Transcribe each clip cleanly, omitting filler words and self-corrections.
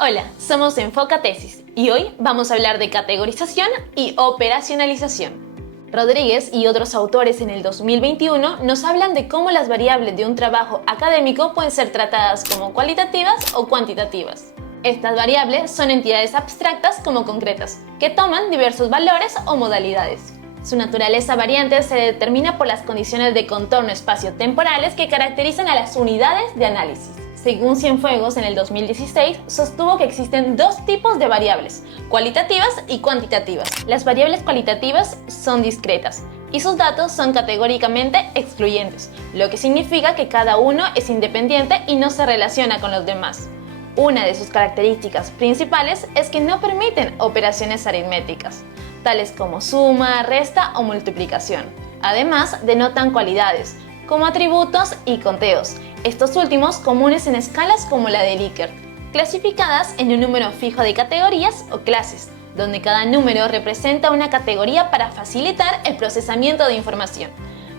Hola, somos Enfoca Tesis y hoy vamos a hablar de categorización y operacionalización. Rodríguez y otros autores en el 2021 nos hablan de cómo las variables de un trabajo académico pueden ser tratadas como cualitativas o cuantitativas. Estas variables son entidades abstractas como concretas, que toman diversos valores o modalidades. Su naturaleza variante se determina por las condiciones de contorno espacio-temporales que caracterizan a las unidades de análisis. Según Cienfuegos, en el 2016, sostuvo que existen dos tipos de variables, cualitativas y cuantitativas. Las variables cualitativas son discretas y sus datos son categóricamente excluyentes, lo que significa que cada uno es independiente y no se relaciona con los demás. Una de sus características principales es que no permiten operaciones aritméticas, tales como suma, resta o multiplicación. Además, denotan cualidades, como atributos y conteos, estos últimos comunes en escalas como la de Likert, clasificadas en un número fijo de categorías o clases, donde cada número representa una categoría para facilitar el procesamiento de información.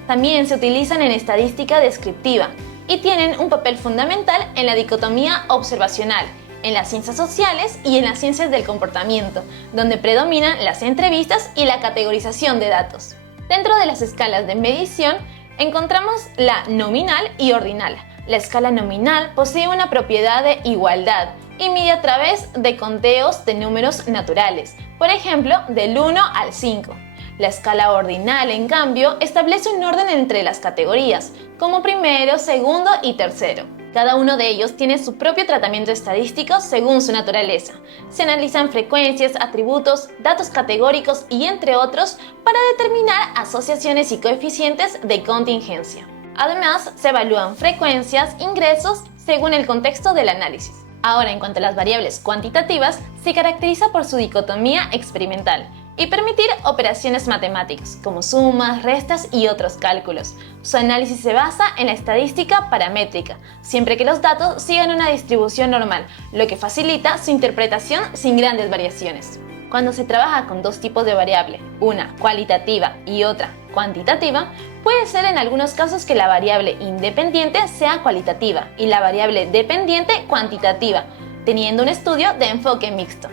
También se utilizan en estadística descriptiva y tienen un papel fundamental en la dicotomía observacional, en las ciencias sociales y en las ciencias del comportamiento, donde predominan las entrevistas y la categorización de datos. Dentro de las escalas de medición, encontramos la nominal y ordinal. La escala nominal posee una propiedad de igualdad y mide a través de conteos de números naturales, por ejemplo, del 1 al 5. La escala ordinal, en cambio, establece un orden entre las categorías, como primero, segundo y tercero. Cada uno de ellos tiene su propio tratamiento estadístico según su naturaleza. Se analizan frecuencias, atributos, datos categóricos y entre otros para determinar asociaciones y coeficientes de contingencia. Además, se evalúan frecuencias, ingresos, según el contexto del análisis. Ahora, en cuanto a las variables cuantitativas, se caracteriza por su dicotomía experimental y permitir operaciones matemáticas, como sumas, restas y otros cálculos. Su análisis se basa en la estadística paramétrica, siempre que los datos sigan una distribución normal, lo que facilita su interpretación sin grandes variaciones. Cuando se trabaja con dos tipos de variable, una cualitativa y otra cuantitativa, puede ser en algunos casos que la variable independiente sea cualitativa y la variable dependiente cuantitativa, teniendo un estudio de enfoque mixto.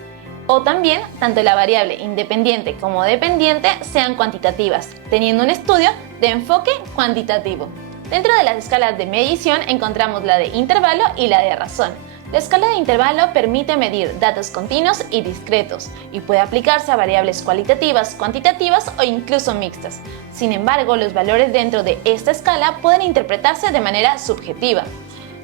O también, tanto la variable independiente como dependiente sean cuantitativas, teniendo un estudio de enfoque cuantitativo. Dentro de las escalas de medición encontramos la de intervalo y la de razón. La escala de intervalo permite medir datos continuos y discretos y puede aplicarse a variables cualitativas, cuantitativas o incluso mixtas. Sin embargo, los valores dentro de esta escala pueden interpretarse de manera subjetiva.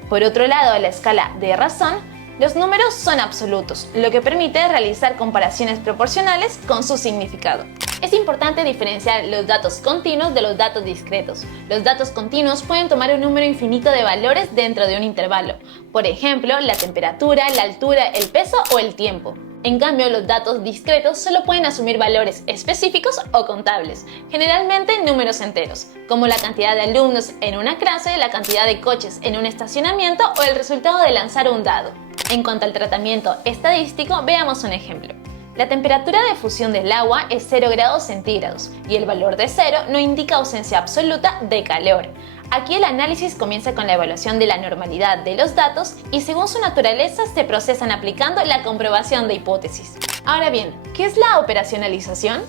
Por otro lado, la escala de razón, los números son absolutos, lo que permite realizar comparaciones proporcionales con su significado. Es importante diferenciar los datos continuos de los datos discretos. Los datos continuos pueden tomar un número infinito de valores dentro de un intervalo. Por ejemplo, la temperatura, la altura, el peso o el tiempo. En cambio, los datos discretos solo pueden asumir valores específicos o contables, generalmente números enteros, como la cantidad de alumnos en una clase, la cantidad de coches en un estacionamiento o el resultado de lanzar un dado. En cuanto al tratamiento estadístico, veamos un ejemplo. La temperatura de fusión del agua es 0 grados centígrados y el valor de 0 no indica ausencia absoluta de calor. Aquí el análisis comienza con la evaluación de la normalidad de los datos y según su naturaleza se procesan aplicando la comprobación de hipótesis. Ahora bien, ¿qué es la operacionalización?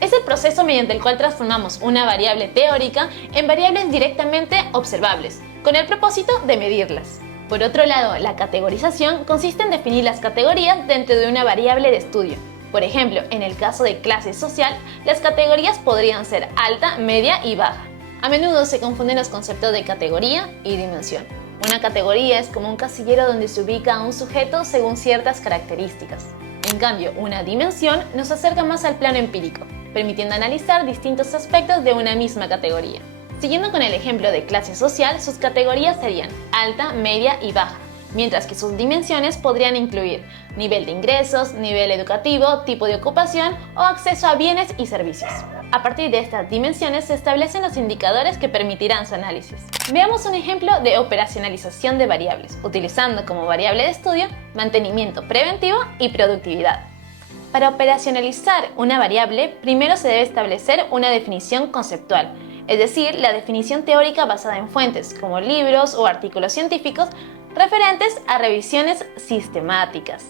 Es el proceso mediante el cual transformamos una variable teórica en variables directamente observables, con el propósito de medirlas. Por otro lado, la categorización consiste en definir las categorías dentro de una variable de estudio. Por ejemplo, en el caso de clase social, las categorías podrían ser alta, media y baja. A menudo se confunden los conceptos de categoría y dimensión. Una categoría es como un casillero donde se ubica a un sujeto según ciertas características. En cambio, una dimensión nos acerca más al plano empírico, permitiendo analizar distintos aspectos de una misma categoría. Siguiendo con el ejemplo de clase social, sus categorías serían alta, media y baja, mientras que sus dimensiones podrían incluir nivel de ingresos, nivel educativo, tipo de ocupación o acceso a bienes y servicios. A partir de estas dimensiones se establecen los indicadores que permitirán su análisis. Veamos un ejemplo de operacionalización de variables, utilizando como variable de estudio mantenimiento preventivo y productividad. Para operacionalizar una variable, primero se debe establecer una definición conceptual, es decir, la definición teórica basada en fuentes como libros o artículos científicos referentes a revisiones sistemáticas.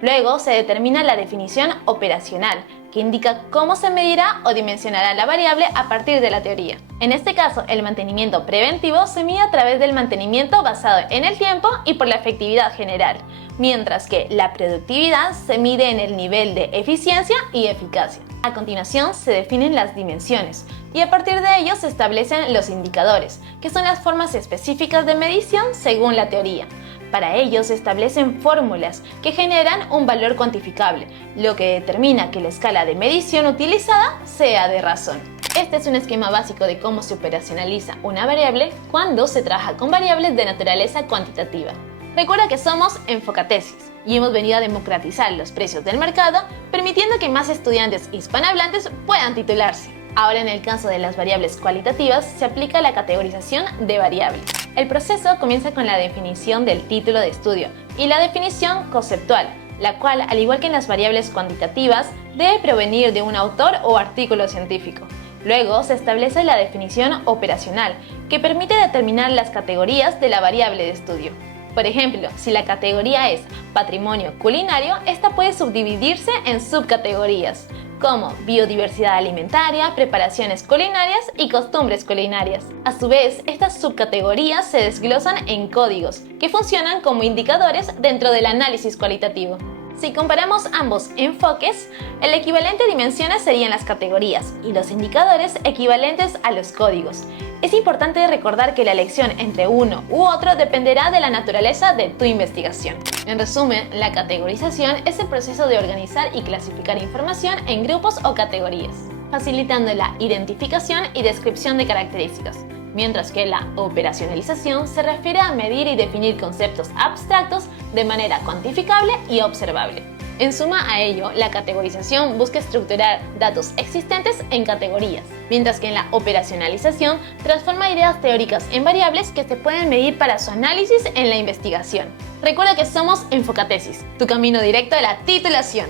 Luego se determina la definición operacional, que indica cómo se medirá o dimensionará la variable a partir de la teoría. En este caso, el mantenimiento preventivo se mide a través del mantenimiento basado en el tiempo y por la efectividad general, mientras que la productividad se mide en el nivel de eficiencia y eficacia. A continuación se definen las dimensiones y a partir de ello se establecen los indicadores, que son las formas específicas de medición según la teoría. Para ello se establecen fórmulas que generan un valor cuantificable, lo que determina que la escala de medición utilizada sea de razón. Este es un esquema básico de cómo se operacionaliza una variable cuando se trabaja con variables de naturaleza cuantitativa. Recuerda que somos Enfocatesis y hemos venido a democratizar los precios del mercado, permitiendo que más estudiantes hispanohablantes puedan titularse. Ahora, en el caso de las variables cualitativas, se aplica la categorización de variables. El proceso comienza con la definición del título de estudio y la definición conceptual, la cual, al igual que en las variables cuantitativas, debe provenir de un autor o artículo científico. Luego se establece la definición operacional, que permite determinar las categorías de la variable de estudio. Por ejemplo, si la categoría es patrimonio culinario, esta puede subdividirse en subcategorías, como biodiversidad alimentaria, preparaciones culinarias y costumbres culinarias. A su vez, estas subcategorías se desglosan en códigos, que funcionan como indicadores dentro del análisis cualitativo. Si comparamos ambos enfoques, el equivalente a dimensiones serían las categorías y los indicadores equivalentes a los códigos. Es importante recordar que la elección entre uno u otro dependerá de la naturaleza de tu investigación. En resumen, la categorización es el proceso de organizar y clasificar información en grupos o categorías, facilitando la identificación y descripción de características, mientras que la operacionalización se refiere a medir y definir conceptos abstractos de manera cuantificable y observable. En suma a ello, la categorización busca estructurar datos existentes en categorías, mientras que en la operacionalización transforma ideas teóricas en variables que se pueden medir para su análisis en la investigación. Recuerda que somos Enfocatesis, tu camino directo a la titulación.